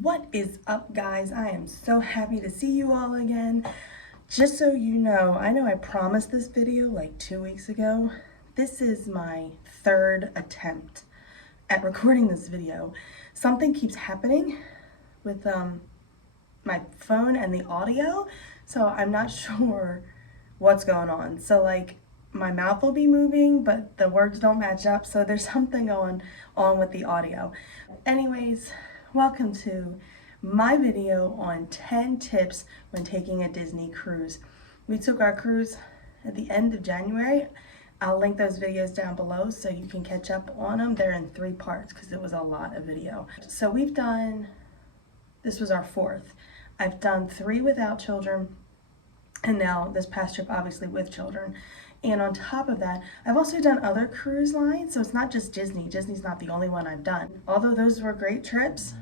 What is up, guys? I am so happy to see you all again. Just so you know, I know I promised this video like 2 weeks ago. This is my third attempt at recording this video. Something keeps happening with my phone and the audio, so I'm not sure what's going on. So like my mouth will be moving, but the words don't match up, so there's something going on with the audio. Anyways, welcome to my video on 10 tips when taking a Disney cruise. We took our cruise at the end of January. I'll link those videos down below so you can catch up on them. They're in 3 parts because it was a lot of video. So this was our fourth. I've done 3 without children, and now this past trip obviously with children. And on top of that, I've also done other cruise lines, so it's not just Disney. Disney's not the only one I've done. Although those were great trips,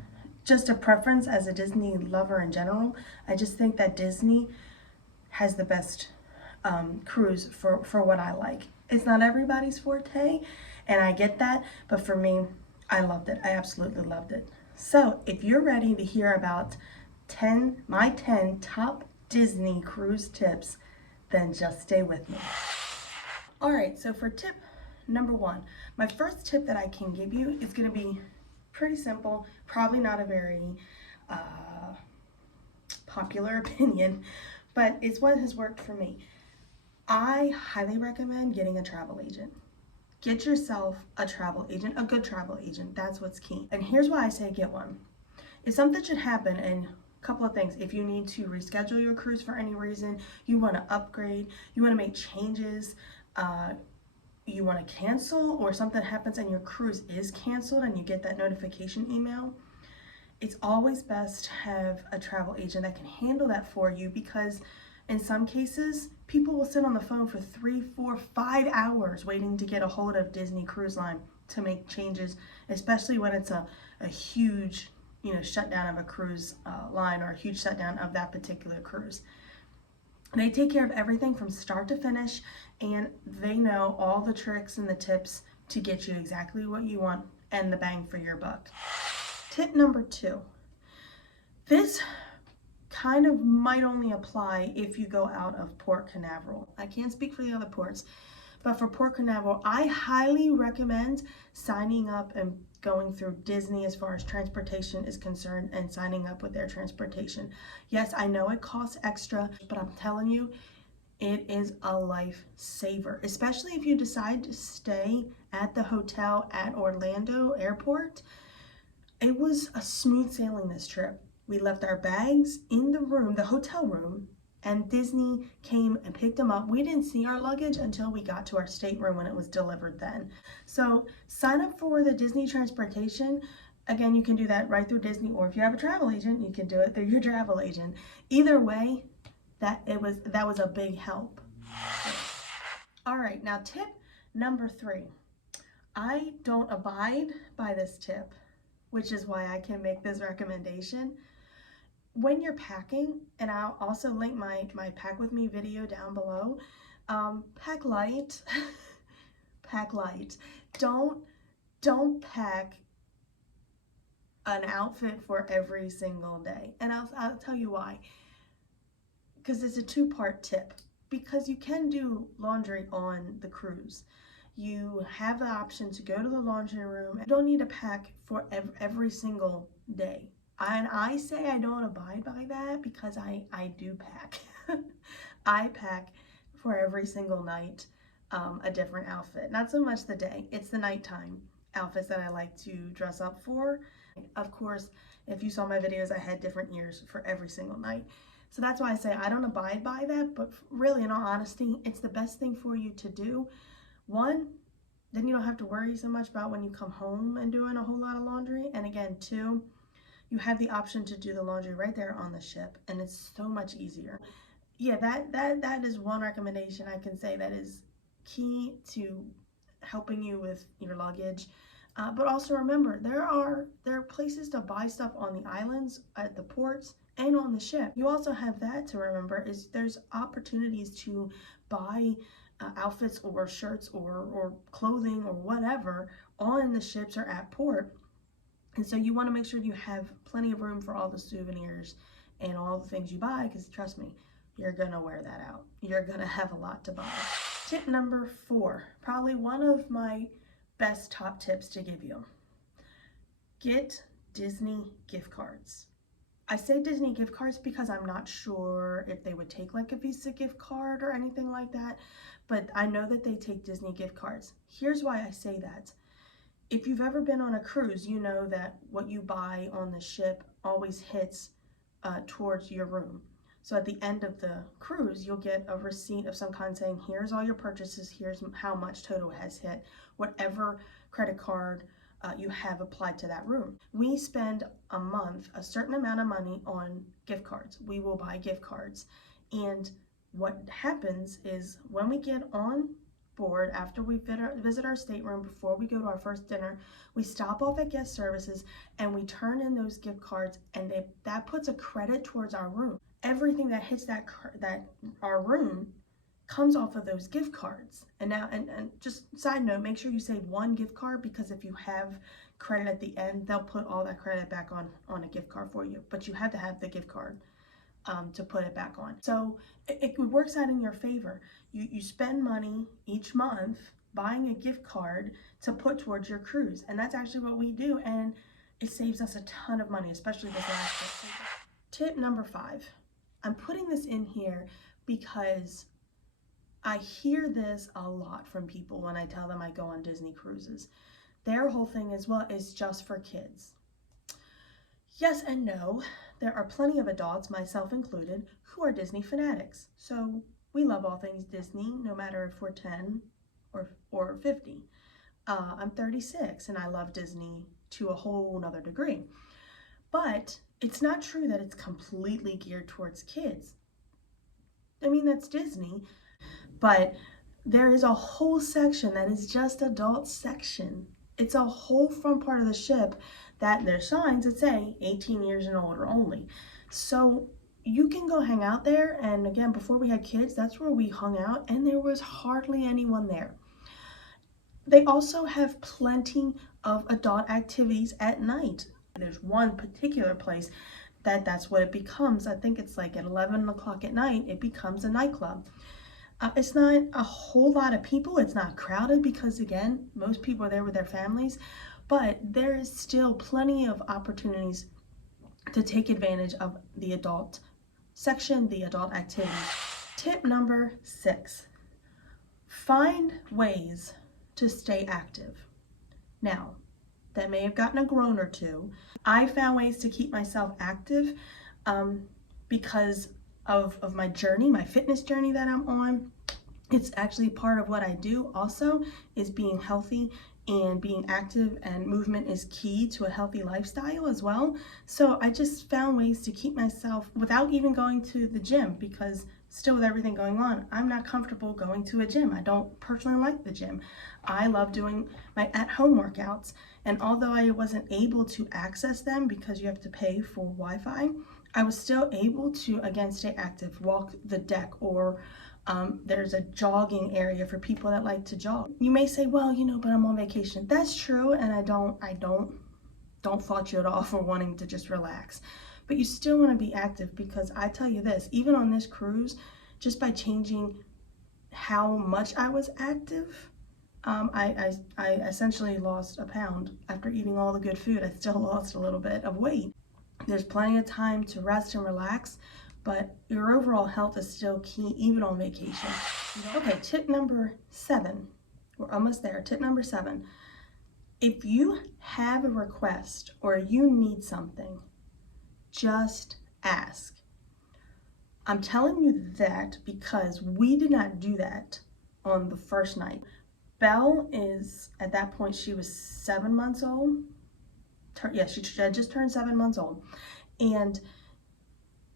just a preference as a Disney lover in general, I just think that Disney has the best cruise for what I like. It's not everybody's forte, and I get that, but for me, I loved it. I absolutely loved it. So if you're ready to hear about my 10 top Disney cruise tips, then just stay with me. All right, so for tip number 1, my first tip that I can give you is going to be pretty simple, probably not a very popular opinion, but it's what has worked for me. I highly recommend getting a travel agent. Get yourself a travel agent, a good travel agent. That's what's key. And here's why I say get one. If something should happen, and a couple of things, if you need to reschedule your cruise for any reason, you want to upgrade, you want to make changes, you want to cancel, or something happens and your cruise is canceled and you get that notification email, it's always best to have a travel agent that can handle that for you, because in some cases, people will sit on the phone for 3, 4, 5 hours waiting to get a hold of Disney Cruise Line to make changes, especially when it's a huge, shutdown of a cruise line, or a huge shutdown of that particular cruise. They take care of everything from start to finish, and they know all the tricks and the tips to get you exactly what you want and the bang for your buck. Tip number 2. This kind of might only apply if you go out of Port Canaveral. I can't speak for the other ports, but for Port Canaveral, I highly recommend signing up and going through Disney as far as transportation is concerned, and signing up with their transportation. Yes, I know it costs extra, but I'm telling you, it is a lifesaver, especially if you decide to stay at the hotel at Orlando Airport. It was a smooth sailing this trip. We left our bags in the hotel room, and Disney came and picked them up. We didn't see our luggage until we got to our stateroom when it was delivered then. So sign up for the Disney transportation. Again, you can do that right through Disney, or if you have a travel agent, you can do it through your travel agent. Either way, that was a big help. All right, now tip number 3. I don't abide by this tip, which is why I can make this recommendation. When you're packing, and I'll also link my pack with me video down below, pack light. Pack light. Don't pack an outfit for every single day, and I'll tell you why. Because it's a 2-part tip. Because you can do laundry on the cruise. You have the option to go to the laundry room. You don't need to pack for every single day. And I say I don't abide by that because I do pack. I pack for every single night a different outfit. Not so much the day, it's the nighttime outfits that I like to dress up for. Of course, if you saw my videos, I had different ears for every single night. So that's why I say I don't abide by that, but really, in all honesty, it's the best thing for you to do. 1, then you don't have to worry so much about when you come home and doing a whole lot of laundry. And again, 2, you have the option to do the laundry right there on the ship, and it's so much easier. Yeah, that is one recommendation I can say that is key to helping you with your luggage. But also remember, there are places to buy stuff on the islands, at the ports, and on the ship. You also have that to remember, is there's opportunities to buy outfits or shirts or clothing or whatever on the ships or at port And so you want to make sure you have plenty of room for all the souvenirs and all the things you buy, because trust me, you're going to wear that out. You're going to have a lot to buy. Tip number 4, probably one of my best top tips to give you. Get Disney gift cards. I say Disney gift cards because I'm not sure if they would take like a Visa gift card or anything like that, but I know that they take Disney gift cards. Here's why I say that. If you've ever been on a cruise, you know that what you buy on the ship always hits towards your room. So at the end of the cruise, you'll get a receipt of some kind saying, here's all your purchases, here's how much total has hit, whatever credit card you have applied to that room. We spend a month a certain amount of money on gift cards. We will buy gift cards. And what happens is when we get on board, after we visit our stateroom, before we go to our first dinner, we stop off at guest services and we turn in those gift cards, and that puts a credit towards our room. Everything that hits that our room comes off of those gift cards. And now, and just side note, make sure you save one gift card, because if you have credit at the end, they'll put all that credit back on a gift card for you. But you have to have the gift card to put it back on. So it works out in your favor. You spend money each month buying a gift card to put towards your cruise. And that's actually what we do. And it saves us a ton of money, especially this last trip. Tip number 5. I'm putting this in here because I hear this a lot from people when I tell them I go on Disney cruises. Their whole thing is, well, it's just for kids. Yes and no. There are plenty of adults, myself included, who are Disney fanatics. So we love all things Disney, no matter if we're 10 or 50. I'm 36 and I love Disney to a whole nother degree. But it's not true that it's completely geared towards kids. I mean, that's Disney, but there is a whole section that is just adult section. It's a whole front part of the ship that there's signs that say 18 years and older only. So you can go hang out there. And again, before we had kids, that's where we hung out, and there was hardly anyone there. They also have plenty of adult activities at night. There's one particular place that's what it becomes. I think it's like at 11 o'clock at night, it becomes a nightclub. It's not a whole lot of people. It's not crowded because, again, most people are there with their families, but there is still plenty of opportunities to take advantage of the adult section, the adult activities. Tip number 6, find ways to stay active. Now, that may have gotten a groan or two. I found ways to keep myself active because of my journey, my fitness journey that I'm on. It's actually part of what I do also, is being healthy and being active, and movement is key to a healthy lifestyle as well. So I just found ways to keep myself, without even going to the gym, because still with everything going on, I'm not comfortable going to a gym. I don't personally like the gym. I love doing my at-home workouts, and although I wasn't able to access them because you have to pay for Wi-Fi, I was still able to, again, stay active, walk the deck, or there's a jogging area for people that like to jog. You may say, well, but I'm on vacation. That's true, and I don't fault you at all for wanting to just relax. But you still want to be active, because I tell you this, even on this cruise, just by changing how much I was active, I essentially lost a pound. After eating all the good food, I still lost a little bit of weight. There's plenty of time to rest and relax, but your overall health is still key, even on vacation. Okay, tip number 7. We're almost there. Tip number 7. If you have a request or you need something, just ask. I'm telling you that because we did not do that on the first night. Belle is, at that point, she was 7 months old. She had just turned 7 months old. And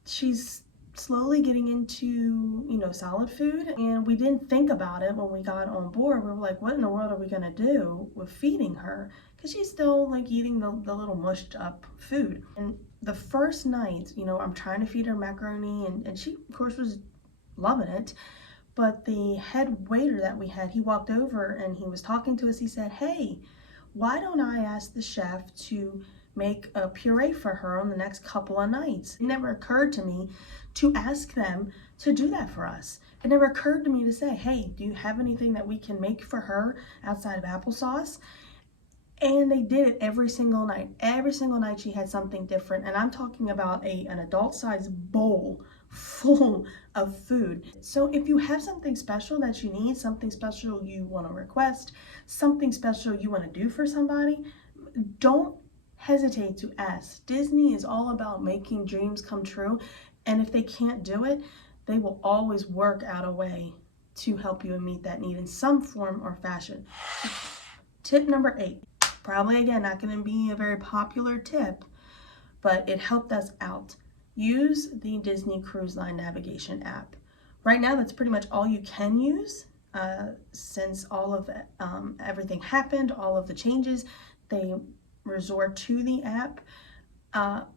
she's slowly getting into, solid food. And we didn't think about it when we got on board. We were like, what in the world are we gonna do with feeding her? Because she's still like eating the little mushed up food. And the first night, I'm trying to feed her macaroni, and she, of course, was loving it. But the head waiter that we had, he walked over and he was talking to us. He said, hey, why don't I ask the chef to make a puree for her on the next couple of nights. It never occurred to me to ask them to do that for us. It never occurred to me to say, hey, do you have anything that we can make for her outside of applesauce? And they did it every single night. Every single night she had something different. And I'm talking about an adult-sized bowl full of food. So if you have something special that you need, something special you want to request, something special you want to do for somebody, don't hesitate to ask. Disney is all about making dreams come true. And if they can't do it, they will always work out a way to help you and meet that need in some form or fashion. Tip number 8. Probably, again, not going to be a very popular tip, but it helped us out. Use the Disney Cruise Line navigation app. Right now, that's pretty much all you can use since all of everything happened, all of the changes. They resort to the app.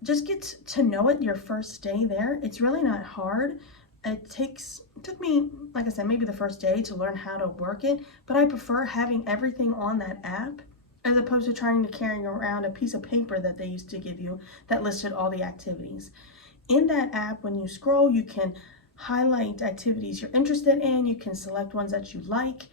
Just get to know it your first day there. It's really not hard. It took me, like I said, maybe the first day to learn how to work it, but I prefer having everything on that app as opposed to trying to carry around a piece of paper that they used to give you that listed all the activities. In that app, when you scroll, you can highlight activities you're interested in. You can select ones that you like.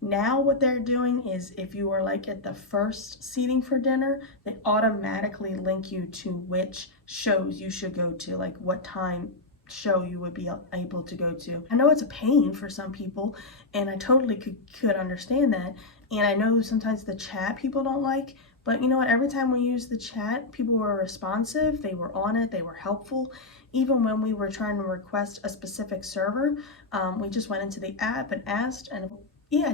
Now what they're doing is if you are like at the first seating for dinner, they automatically link you to which shows you should go to, like what time show you would be able to go to. I know it's a pain for some people, and I totally could understand that. And I know sometimes the chat people don't like, but you know what? Every time we used the chat, people were responsive, they were on it, they were helpful. Even when we were trying to request a specific server, we just went into the app and asked, and yeah,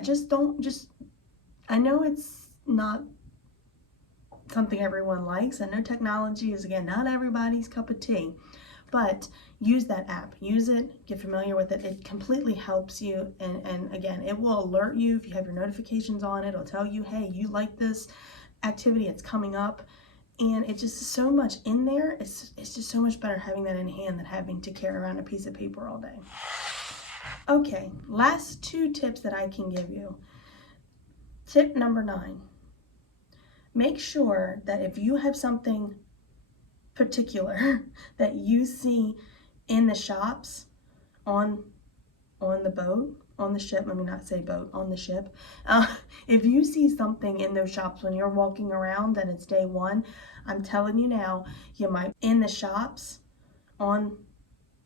I know it's not something everyone likes. I know technology is, again, not everybody's cup of tea, but use that app. Use it, get familiar with it. It completely helps you. And again, it will alert you if you have your notifications on. It'll tell you, hey, you like this activity, it's coming up. And it's just so much in there. It's just so much better having that in hand than having to carry around a piece of paper all day. Okay, last 2 tips that I can give you. Tip number 9. Make sure that if you have something particular that you see in the shops on the boat, on the ship, let me not say boat, on the ship. If you see something in those shops when you're walking around and it's day 1, I'm telling you now, you might, in the shops, on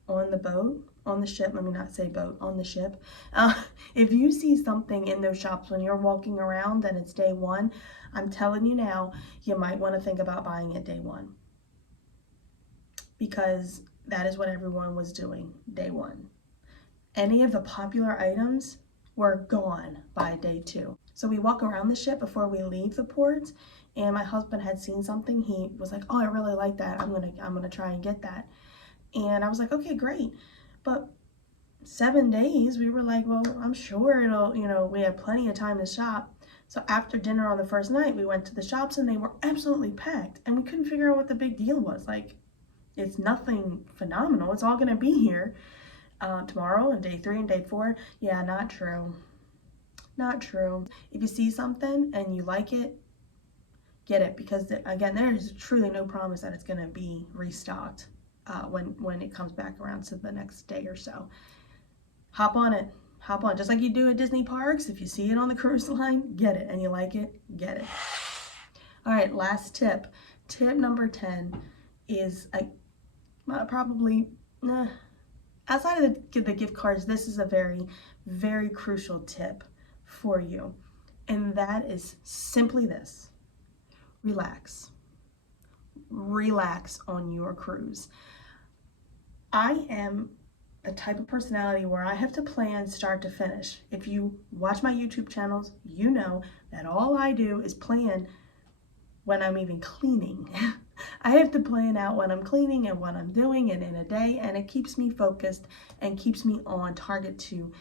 the boat, on the ship, let me not say boat, on the ship. If you see something in those shops when you're walking around and it's day 1, I'm telling you now, you might want to think about buying it day 1. Because that is what everyone was doing day 1. Any of the popular items were gone by day 2. So we walk around the ship before we leave the port, and my husband had seen something. He was like, oh, I really like that. I'm gonna try and get that. And I was like, okay, great. But 7 days, we were like, well, I'm sure it'll, we have plenty of time to shop. So after dinner on the first night, we went to the shops and they were absolutely packed. And we couldn't figure out what the big deal was. Like, it's nothing phenomenal. It's all gonna be here tomorrow and day 3 and day 4. Yeah, not true. Not true. If you see something and you like it, get it, because again, there is truly no promise that it's gonna be restocked when it comes back around to the next day or so. Hop on it. Hop on. Just like you do at Disney parks. If you see it on the cruise line, get it. And you like it, get it. All right, last tip. Tip number 10 is probably, outside of the gift cards, this is a very, very crucial tip for you. And that is simply this. Relax. Relax on your cruise. I am the type of personality where I have to plan start to finish. If you watch my YouTube channels, you know that all I do is plan when I'm even cleaning. I have to plan out when I'm cleaning and what I'm doing and in a day, and it keeps me focused and keeps me on target to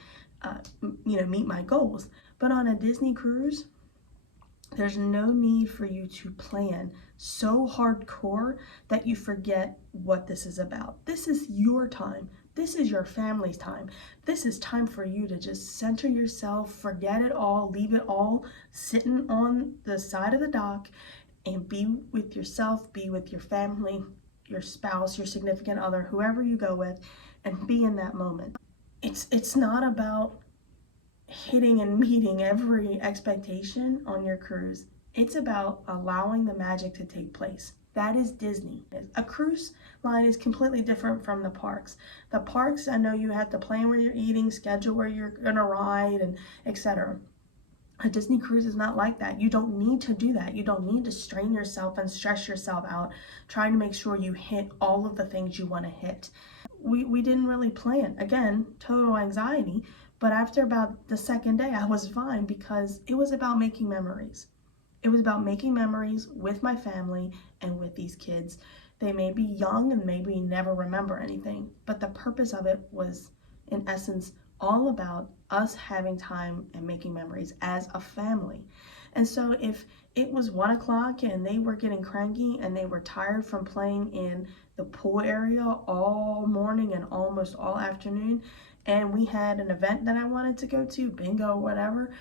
meet my goals. But on a Disney cruise, there's no need for you to plan so hardcore that you forget what this is about. This is your time. This is your family's time. This is time for you to just center yourself, forget it all, leave it all sitting on the side of the dock, and be with yourself, be with your family, your spouse, your significant other, whoever you go with, and be in that moment. It's not about hitting and meeting every expectation on your cruise. It's about allowing the magic to take place. That is Disney. A cruise line is completely different from the parks. The parks, I know you have to plan where you're eating, schedule where you're gonna ride, and etc. A Disney cruise is not like that. You don't need to do that. You don't need to strain yourself and stress yourself out trying to make sure you hit all of the things you want to hit. We didn't really plan. Again, total anxiety. But after about the second day, I was fine because it was about making memories. It was about making memories with my family and with these kids. They may be young and maybe never remember anything, but the purpose of it was, in essence, all about us having time and making memories as a family. And so if it was 1 o'clock and they were getting cranky and they were tired from playing in the pool area all morning and almost all afternoon, and we had an event that I wanted to go to, bingo, whatever,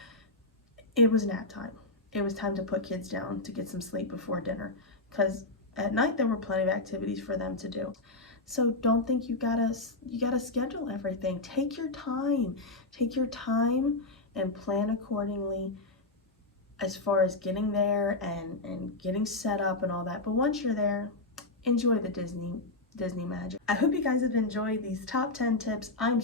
it was nap time. It was time to put kids down to get some sleep before dinner, because at night there were plenty of activities for them to do. So don't think you gotta schedule everything. Take your time and plan accordingly as far as getting there and getting set up and all that. But once you're there, enjoy the Disney magic. I hope you guys have enjoyed these top 10 tips. I'm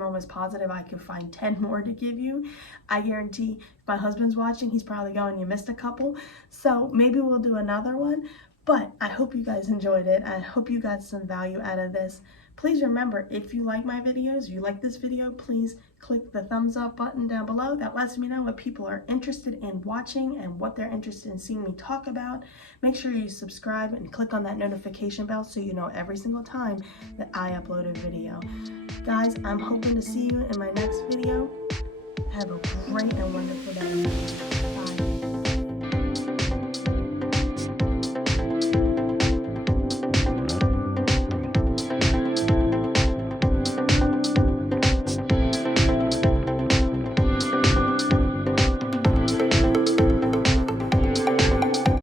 almost positive I could find 10 more to give you. I guarantee if my husband's watching, he's probably going, you missed a couple. So maybe we'll do another one. But I hope you guys enjoyed it. I hope you got some value out of this. Please remember, if you like my videos, you like this video, please click the thumbs up button down below. That lets me know what people are interested in watching and what they're interested in seeing me talk about. Make sure you subscribe and click on that notification bell so you know every single time that I upload a video. Guys, I'm hoping to see you in my next video. Have a great and wonderful day.